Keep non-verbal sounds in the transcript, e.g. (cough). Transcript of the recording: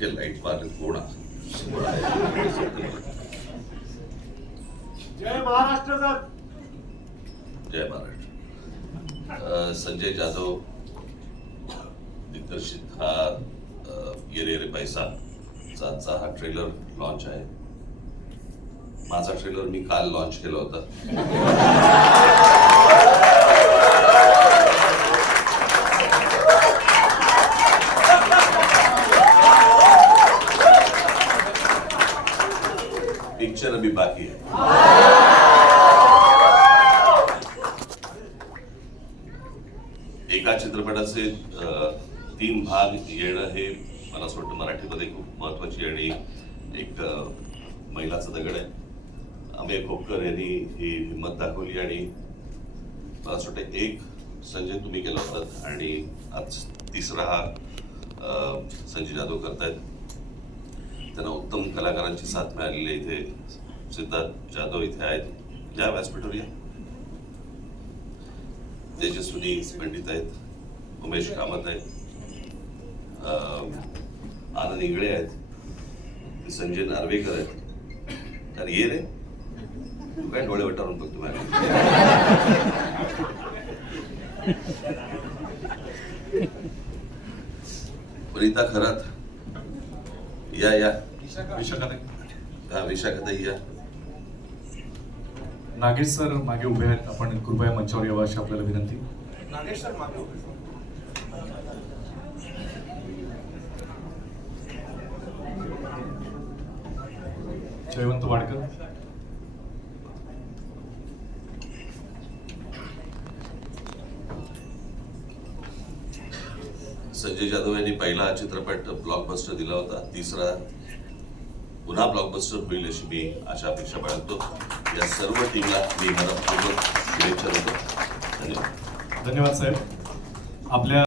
इतके लाइट मारले कोण जय महाराष्ट्र जय महाराष्ट्र. संजय जाधव दिग्दर्शित हा ये रे रे पैसा आजचा हा ट्रेलर लॉन्च आहे. माझा ट्रेलर मी काल लॉन्च केला होता. शिक्षण अभी बाकी है एका चित्रपटाचे तीन भाग येणं हे मला असं वाटतं मराठीमध्ये खूप महत्वाची आणि एक महिलाचं मैलाचा दगड आहे. अमेय खोपकर यांनी ही हिंमत दाखवली आणि मला असं वाटतं एक संजय तुम्ही केला होता आणि आज तिसरा हा संजय जाधव करतायत. त्यांना उत्तम कलाकारांची साथ मिळालेली आहे इथे. सिद्धार्थ जाधव इथे आहेत. या व्यासपीठावर या. तेजस्विनी पंडित आहेत. उमेश कामत आहेत. आनंद इंगळे आहेत. संजय नार्वेकर आहेत. आणि ये रे. तू काय डोळे वटारून बघतो मॅडम (laughs) प्रीता खरात. या या. हा विशाखाताई या. नागेश सर मागे उभे आहेत. आपण कृपया मंचावर यावं अशी आपल्याला विनंती. नागेश सर मागे उभे. जयवंत वाडकर. संजय जाधव यांनी पहिला चित्रपट ब्लॉकबस्टर दिला होता. तिसरा पुन्हा ब्लॉकबस्टर होईल अशी मी अशा अपेक्षा बाळगतो. या सर्व टीमला मी मनपूर्वक शुभेच्छा देतो. धन्यवाद. धन्यवाद साहेब. आपल्या